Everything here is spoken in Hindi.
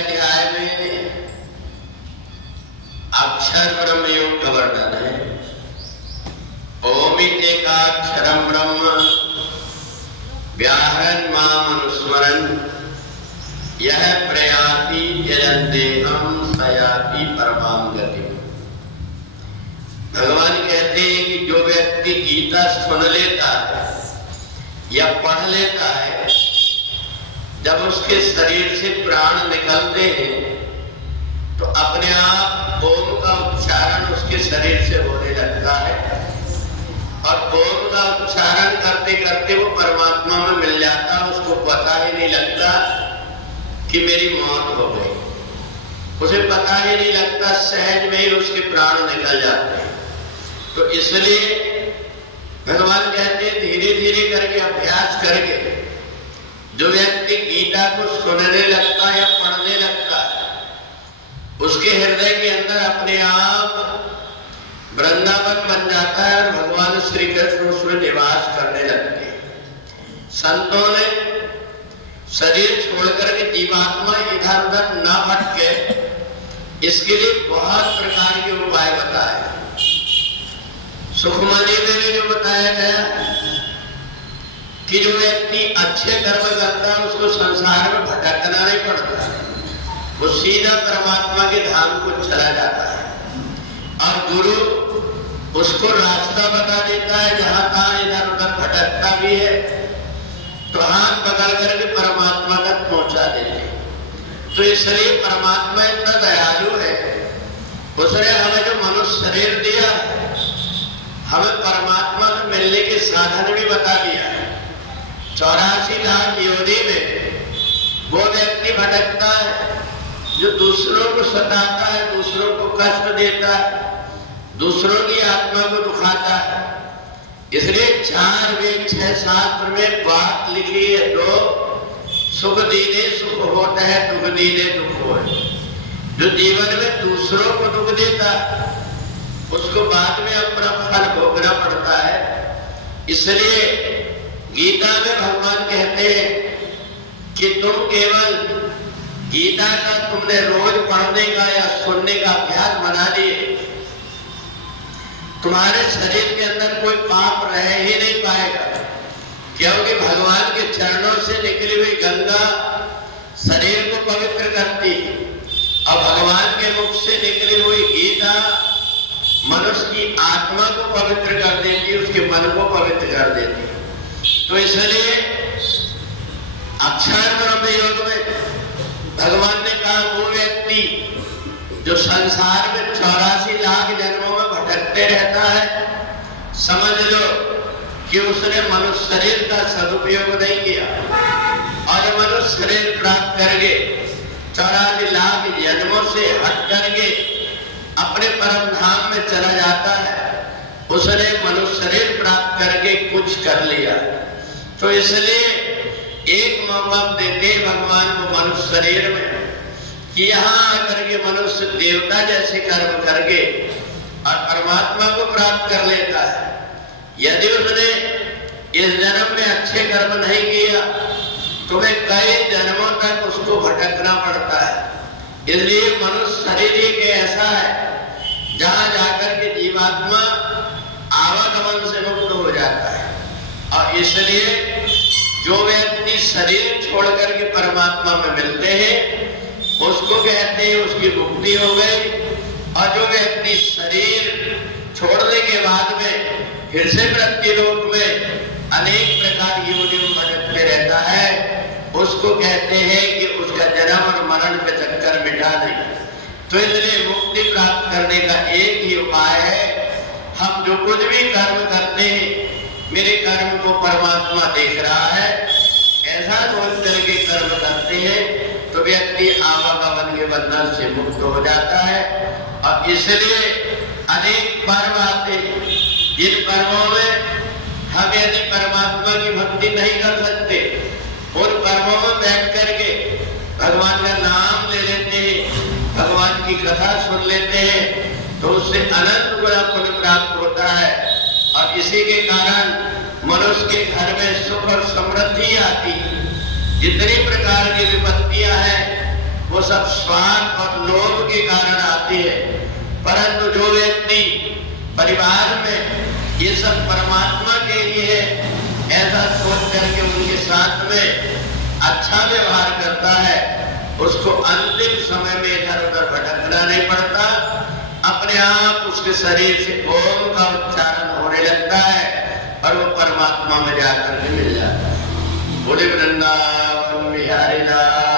अध्याय में अक्षर ब्रह्म योग का वर्णन है। ओम एकाक्षरम ब्रह्म व्याहरन् माम अनुस्मरन् यह प्रयाति यजन्तेहं सयाति परमां गतिम्। भगवान कहते हैं कि जो व्यक्ति गीता सुन लेता है या पढ़ लेता है, जब उसके शरीर से प्राण निकलते हैं तो अपने आप ओम का उच्चारण उसके शरीर से होने लगता है और ओम का उच्चारण करते करते वो परमात्मा में मिल जाता है। उसको पता ही नहीं लगता कि मेरी मौत हो गई, उसे पता ही नहीं लगता, सहज में ही उसके प्राण निकल जाते हैं। तो इसलिए भगवान कहते हैं धीरे धीरे करके अभ्यास करके जो व्यक्ति गीता को सुनने लगता है या पढ़ने लगता है, उसके हृदय के अंदर अपने आप वृंदावन बन जाता है और भगवान श्री कृष्ण उसमें निवास करने लगते हैं। संतों ने शरीर छोड़कर के जीवात्मा इधर उधर न भटके, इसके लिए बहुत प्रकार के उपाय बताए। सुखमनी में भी जो बताया गया कि जो व्यक्ति अच्छे कर्म करता है उसको संसार में भटकना नहीं पड़ता, वो सीधा परमात्मा के धाम को चला जाता है और गुरु उसको रास्ता बता देता है। जहां तहां इधर उधर भटकता भी है तो हाथ पकड़ करके परमात्मा तक पहुंचा देते। तो इसलिए परमात्मा इतना दयालु है, उसने हमें जो मनुष्य शरीर दिया, हमें परमात्मा से मिलने के साधन भी बता दिया है। 84 लाख योनि में वो व्यक्ति भटकता है जो दूसरों को सताता है, दूसरों को कष्ट देता है, दूसरों की आत्मा को दुखाता है। इसलिए 4 वेद 6 शास्त्र में बात लिखी है, दो सुख दीने सुख होता है, दुख दीने दुख हो। जो जीवन में दूसरों को दुख देता उसको बाद में अपना फल भोगना पड़ता है। इसलिए गीता में भगवान कहते हैं कि तुम केवल गीता का तुमने रोज पढ़ने का या सुनने का अभ्यास बना दिए, तुम्हारे शरीर के अंदर कोई पाप रह ही नहीं पाएगा, क्योंकि भगवान के चरणों से निकली हुई गंगा शरीर को पवित्र करती है और भगवान के मुख से निकली हुई गीता मनुष्य की आत्मा को पवित्र कर देती है, उसके मन को पवित्र कर देती है। तो इसलिए अक्षर ब्रह्म योग में भगवान ने कहा वो व्यक्ति जो संसार में 84 लाख जन्मों में भटकते रहता है, समझ लो कि उसने मनुष्य शरीर का सदुपयोग नहीं किया और मनुष्य शरीर प्राप्त करके 84 लाख जन्मों से हट करके अपने परम धाम में चला जाता है। उसने मनुष्य शरीर प्राप्त करके कुछ कर लिया। तो इसलिए एक मौका देते भगवान को मनुष्य शरीर में कि यहाँ आकर के मनुष्य देवता जैसे कर्म करके और परमात्मा को प्राप्त कर लेता है। यदि उसने इस जन्म में अच्छे कर्म नहीं किया तो वे कई जन्मों तक उसको भटकना पड़ता है। इसलिए मनुष्य शरीर एक ऐसा है जहां जाकर के जीवात्मा आवागमन से मुक्त हो जाता है। और इसलिए जो व्यक्ति शरीर छोड़ करके परमात्मा में मिलते हैं उसको कहते हैं उसकी मुक्ति हो गई। और जो व्यक्ति शरीर छोड़ने के बाद में फिर से प्रतिलोक में अनेक प्रकार की योनि में भटकते रहता है, उसको कहते हैं कि उसका जन्म और मरण का चक्कर मिटा नहीं। तो इसलिए मुक्ति प्राप्त करने का एक ही उपाय है, हम जो कुछ भी कर्म करते हैं मेरे कर्म को परमात्मा देख रहा है, ऐसा सोच करके कर्म करते हैं तो व्यक्ति आवागमन के बंधन से मुक्त हो जाता है। और इसलिए अनेक पर्व आते हैं, जिन पर्वों में हम यदि परमात्मा की भक्ति नहीं कर सकते, उन पर्वों में बैठ करके भगवान का नाम ले लेते हैं, भगवान की कथा सुन लेते हैं, तो उससे अनंत गुना पुण्य प्राप्त होता है। और इसी के कारण मनुष्य के घर में सुख और समृद्धि आती है। जितनी प्रकार की विपत्तियां हैं वो वो सब स्वार्थ और लोभ के कारण आती है। परंतु जो व्यक्ति परिवार में ये सब परमात्मा के लिए ऐसा सोच करके उनके साथ में अच्छा व्यवहार करता है, उसको अंतिम समय में इधर उधर भटकना नहीं पड़ता। अपने आप उसके शरीर से ओम का उच्चारण होने लगता है और वो परमात्मा में जाकर के मिल जाता है। बोले वृंदावन बिहारी लाल